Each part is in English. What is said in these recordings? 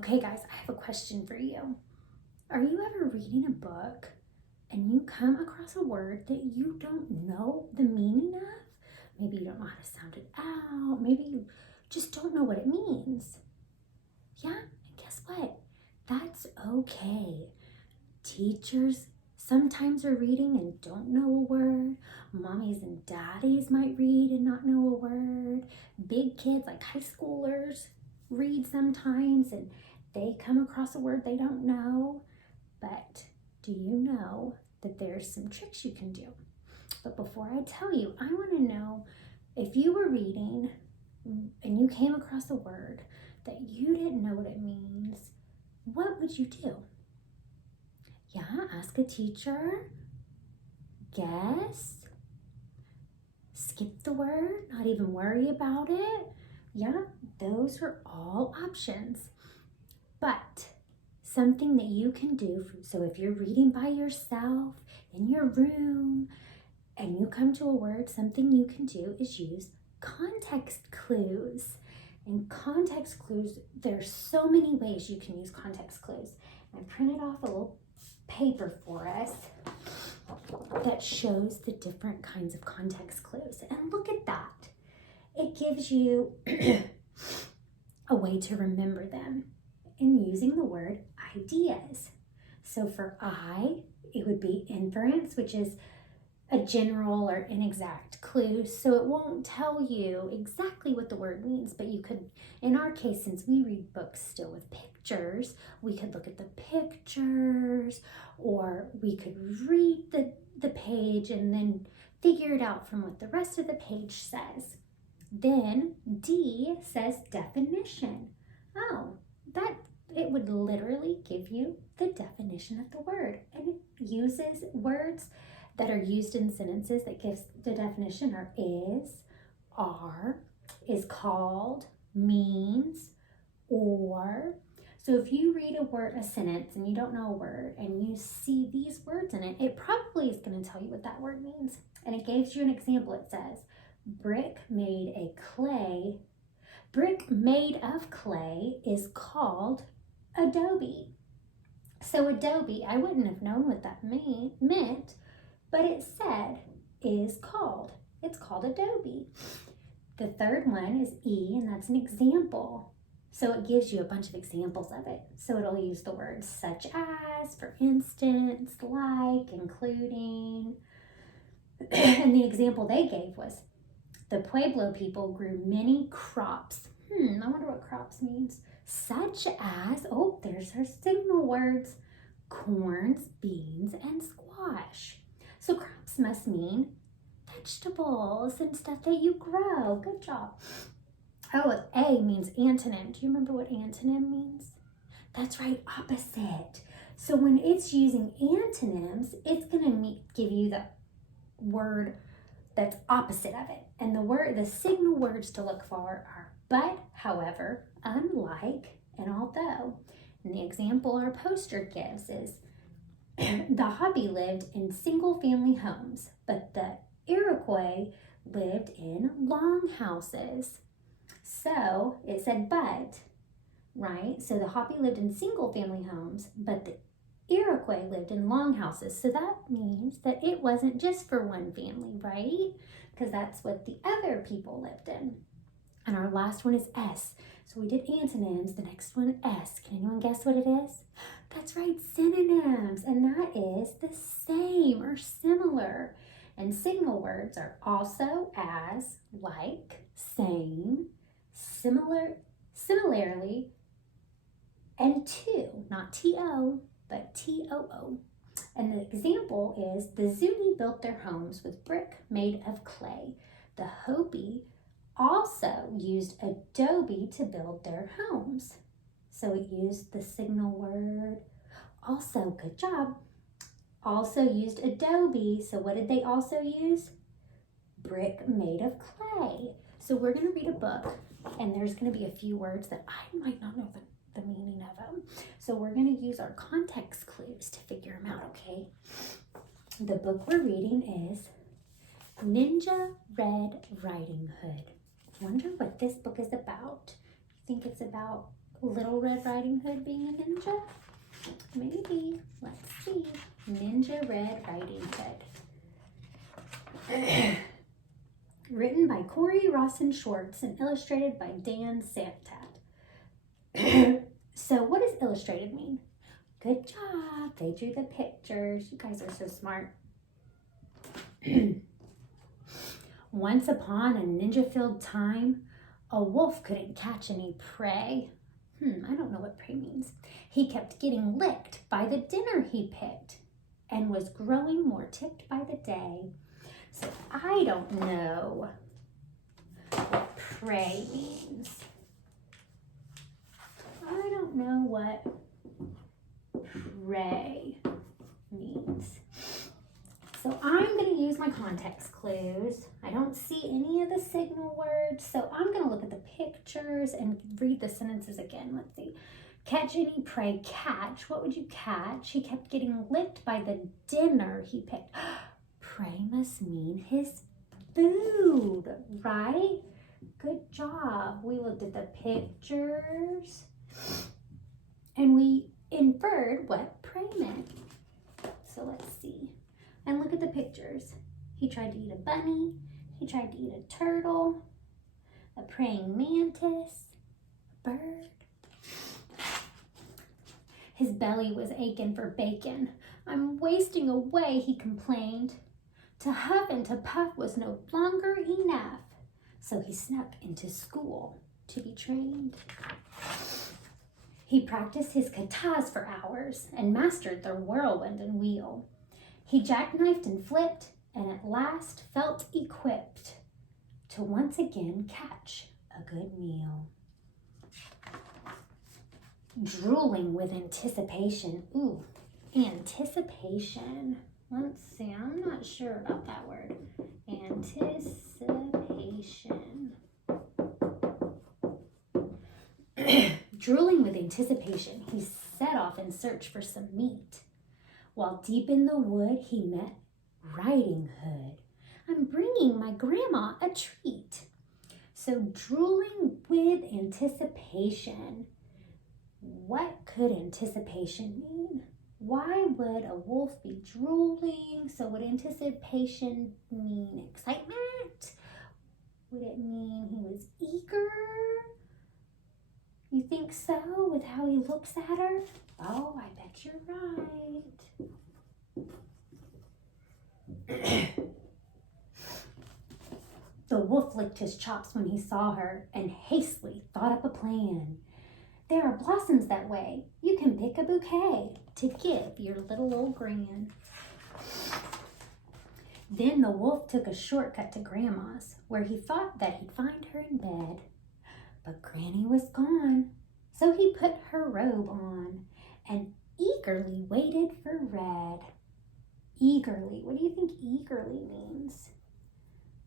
Okay, guys, I have a question for you. Are you ever reading a book and you come across a word that you don't know the meaning of? Maybe you don't know how to sound it out. Maybe you just don't know what it means. Yeah, and guess what? That's okay. Teachers sometimes are reading and don't know a word. Mommies and daddies might read and not know a word. Big kids, like high schoolers, read sometimes and they come across a word they don't know. But do you know that there's some tricks you can do? But before I tell you, I want to know if you were reading and you came across a word that you didn't know what it means, what would you do? Yeah, ask a teacher, guess, skip the word, not even worry about it. Yeah, those are all options. But something that you can do, so if you're reading by yourself in your room and you come to a word, something you can do is use context clues. And context clues, there's so many ways you can use context clues. I printed off a little paper for us that shows the different kinds of context clues. And look at that. It gives you a way to remember them in using the word ideas. So for I, it would be inference, which is a general or inexact clue. So it won't tell you exactly what the word means, but you could, in our case, since we read books still with pictures, we could look at the pictures, or we could read the page and then figure it out from what the rest of the page says. Then D says definition. Oh, that it would literally give you the definition of the word, and it uses words that are used in sentences that gives the definition are is, are, is called, means, or. So if you read a sentence and you don't know a word and you see these words in it, it probably is going to tell you what that word means. And it gives you an example. It says, brick made of clay is called adobe. So adobe, I wouldn't have known what that meant, but it said is called. It's called adobe. The third one is E, and that's an example. So it gives you a bunch of examples of it. So it'll use the words such as, for instance, like, including. And the example they gave was, the Pueblo people grew many crops. I wonder what crops means. Such as, oh, there's our signal words, corns, beans, and squash. So crops must mean vegetables and stuff that you grow. Good job. Oh, A means antonym. Do you remember what antonym means? That's right, opposite. So when it's using antonyms, it's going to give you the word that's opposite of it. And the signal words to look for are but, however, unlike, and although. And the example our poster gives is, the Hopi lived in single-family homes, but the Iroquois lived in longhouses. So it said but, right? So the Hopi lived in single-family homes, but the Iroquois lived in longhouses. So that means that it wasn't just for one family, right? Because that's what the other people lived in. And our last one is S. So we did antonyms. The next one, S. Can anyone guess what it is? That's right, synonyms. And that is the same or similar. And signal words are also, as, like, same, similar, similarly, and to, not T-O, but T-O-O. And the example is, the Zuni built their homes with brick made of clay. The Hopi also used adobe to build their homes. So it used the signal word. Also, good job. Also used adobe. So what did they also use? Brick made of clay. So we're going to read a book, and there's going to be a few words that I might not know the meaning of them. So we're going to use our context clues to figure them out, okay? The book we're reading is Ninja Red Riding Hood. Wonder what this book is about. You think it's about Little Red Riding Hood being a ninja? Maybe. Let's see. Ninja Red Riding Hood. Written by Corey Rawson Schwartz and illustrated by Dan Santat. So what does illustrated mean? Good job. They drew the pictures. You guys are so smart. Once upon a ninja-filled time, a wolf couldn't catch any prey. I don't know what prey means. He kept getting licked by the dinner he picked and was growing more ticked by the day. So I don't know what prey means. I don't know what prey means. So I'm going to use my context clues. I don't see any of the signal words, so I'm going to look at the pictures and read the sentences again. Let's see. Catch any prey, catch. What would you catch? He kept getting licked by the dinner he picked. Prey must mean his food, right? Good job. We looked at the pictures and we inferred what prey meant. So let's see. And look at the pictures. He tried to eat a bunny. He tried to eat a turtle, a praying mantis, a bird. His belly was aching for bacon. I'm wasting away, he complained. To huff and to puff was no longer enough. So he snuck into school to be trained. He practiced his katas for hours and mastered the whirlwind and wheel. He jackknifed and flipped and at last felt equipped to once again catch a good meal. Drooling with anticipation. Ooh, anticipation. Let's see, I'm not sure about that word. Anticipation. Drooling with anticipation, he set off in search for some meat. While deep in the wood, he met Riding Hood. I'm bringing my grandma a treat. So drooling with anticipation. What could anticipation mean? Why would a wolf be drooling? So would anticipation mean excitement? Would it mean he was eager? You think so with how he looks at her? Oh, I bet you're right. The wolf licked his chops when he saw her and hastily thought up a plan. There are blossoms that way. You can pick a bouquet to give your little old gran. Then the wolf took a shortcut to Grandma's, where he thought that he'd find her in bed. But Granny was gone, so he put her robe on and eagerly waited for Red. Eagerly, what do you think eagerly means?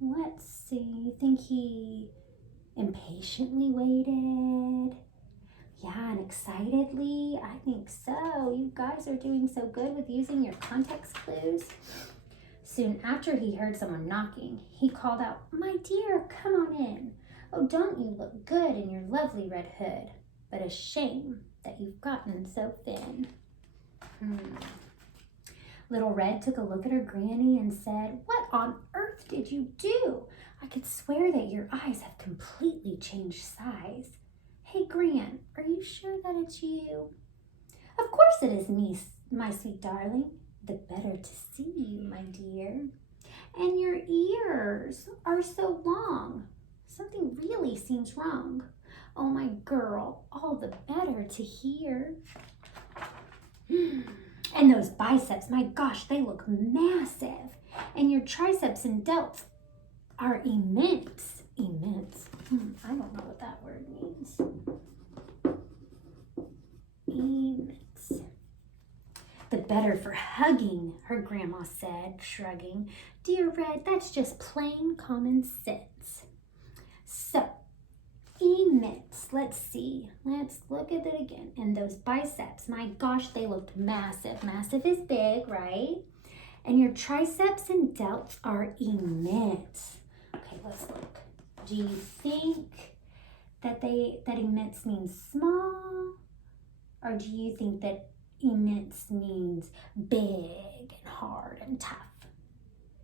Let's see, you think he impatiently waited? Yeah, and excitedly? I think so. You guys are doing so good with using your context clues. Soon after he heard someone knocking, he called out, "My dear, come on in. Oh, don't you look good in your lovely red hood, but a shame that you've gotten so thin." Little Red took a look at her granny and said, "What on earth did you do? I could swear that your eyes have completely changed size. Hey, Gran, are you sure that it's you?" "Of course it is me, my sweet darling. The better to see you, my dear. And your ears are so long. Something really seems wrong. Oh, my girl, all the better to hear. And those biceps, my gosh, they look massive. And your triceps and delts are immense." Immense. I don't know what that word means. Immense. "The better for hugging," her grandma said, shrugging. "Dear Red, that's just plain common sense." So, immense. Let's see. Let's look at it again. And those biceps, my gosh, they looked massive. Massive is big, right? And your triceps and delts are immense. Okay, let's look. Do you think that immense means small? Or do you think that immense means big and hard and tough?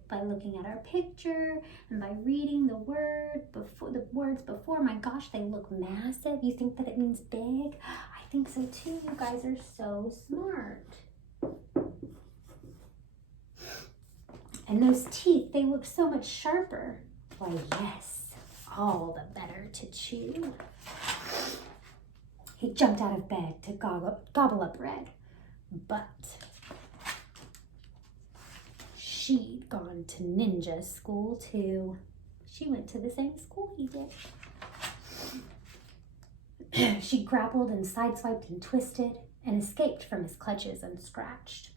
By looking at our picture and by reading the words before, my gosh, they look massive. You think that it means big? I think so too. You guys are so smart. And those teeth, they look so much sharper. Why, yes, all the better to chew. He jumped out of bed to gobble up Red, but she'd gone to ninja school too. She went to the same school he did. She grappled and sideswiped and twisted and escaped from his clutches unscratched.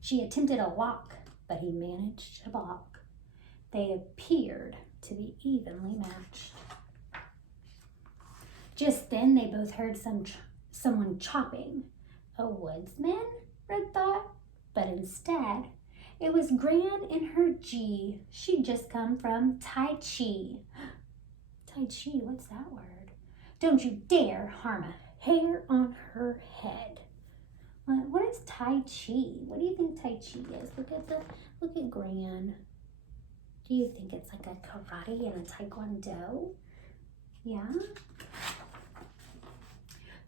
She attempted a lock, but he managed to block. They appeared to be evenly matched. Just then they both heard someone chopping. A woodsman, Red thought, but instead it was Gran in her G. She'd just come from Tai Chi. Tai Chi, what's that word? Don't you dare harm a hair on her head. What is Tai Chi? What do you think Tai Chi is? Look at Gran. Do you think it's like a karate and a taekwondo? Yeah?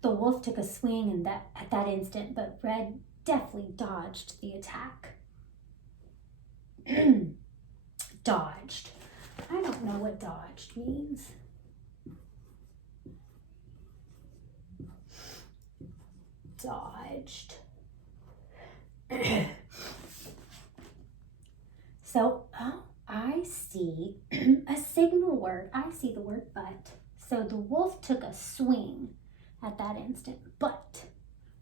The wolf took a swing at that instant, but Red deftly dodged the attack. Dodged. I don't know what dodged means. Dodged. So, I see a signal word. I see the word but. So the wolf took a swing at that instant, but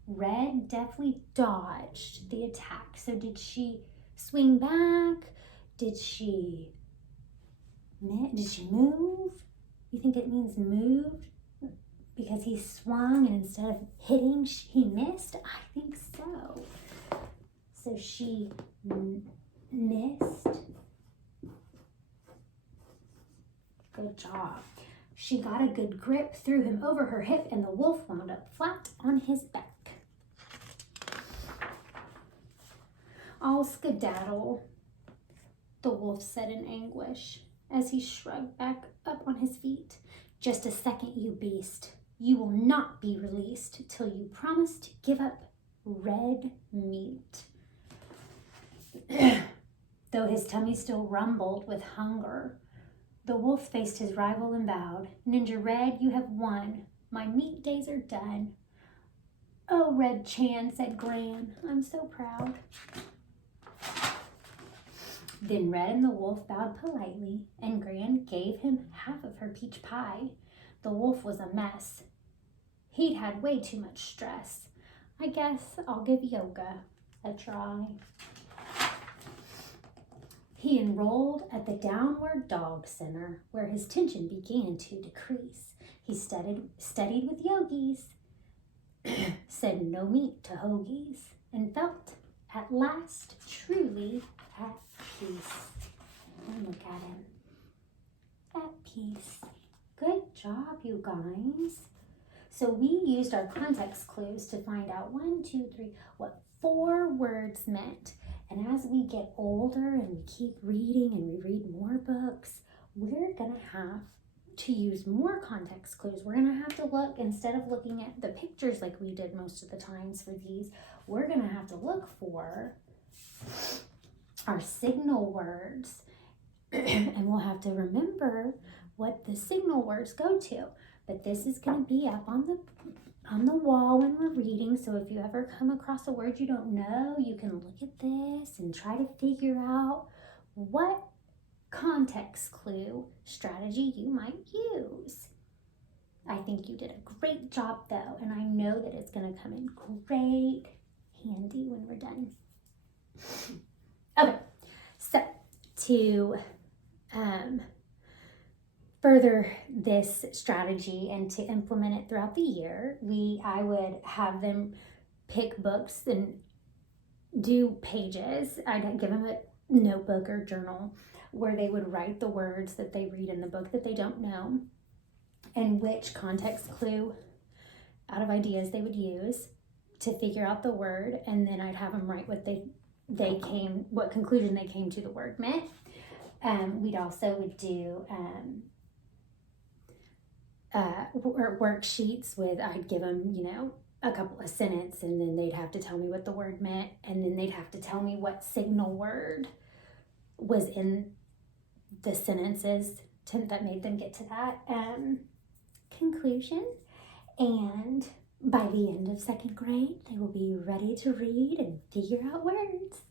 Red definitely dodged the attack. So did she swing back? Did she move? You think it means moved? Because he swung and instead of hitting, he missed? I think so. So she missed. Good job. She got a good grip, threw him over her hip, and the wolf wound up flat on his back. I'll skedaddle, the wolf said in anguish as he shrugged back up on his feet. Just a second, you beast. You will not be released till you promise to give up red meat. Though his tummy still rumbled with hunger, the wolf faced his rival and bowed. Ninja Red, you have won. My meat days are done. Oh, Red Chan, said Gran, I'm so proud. Then Red and the wolf bowed politely, and Gran gave him half of her peach pie. The wolf was a mess. He'd had way too much stress. I guess I'll give yoga a try. He enrolled at the Downward Dog Center, where his tension began to decrease. He studied with yogis, said no meat to hoagies, and felt at last truly at peace. And look at him. At peace. Good job, you guys. So we used our context clues to find out what 4 words meant. And as we get older and we keep reading and we read more books, we're going to have to use more context clues. We're going to have to look, instead of looking at the pictures like we did most of the times for these, we're going to have to look for our signal words. And we'll have to remember what the signal words go to. But this is going to be up on the wall when we're reading. So if you ever come across a word you don't know, you can look at this and try to figure out what context clue strategy you might use. I think you did a great job though, and I know that it's going to come in great handy when we're done. Okay, so to further this strategy and to implement it throughout the year, I would have them pick books and do pages. I'd give them a notebook or journal where they would write the words that they read in the book that they don't know. and which context clue out of ideas they would use to figure out the word, and then I'd have them write what conclusion they came to the word meant. We'd also would do worksheets with, I'd give them, a couple of sentences, and then they'd have to tell me what the word meant, and then they'd have to tell me what signal word was in the sentences that made them get to that conclusion. And by the end of second grade, they will be ready to read and figure out words.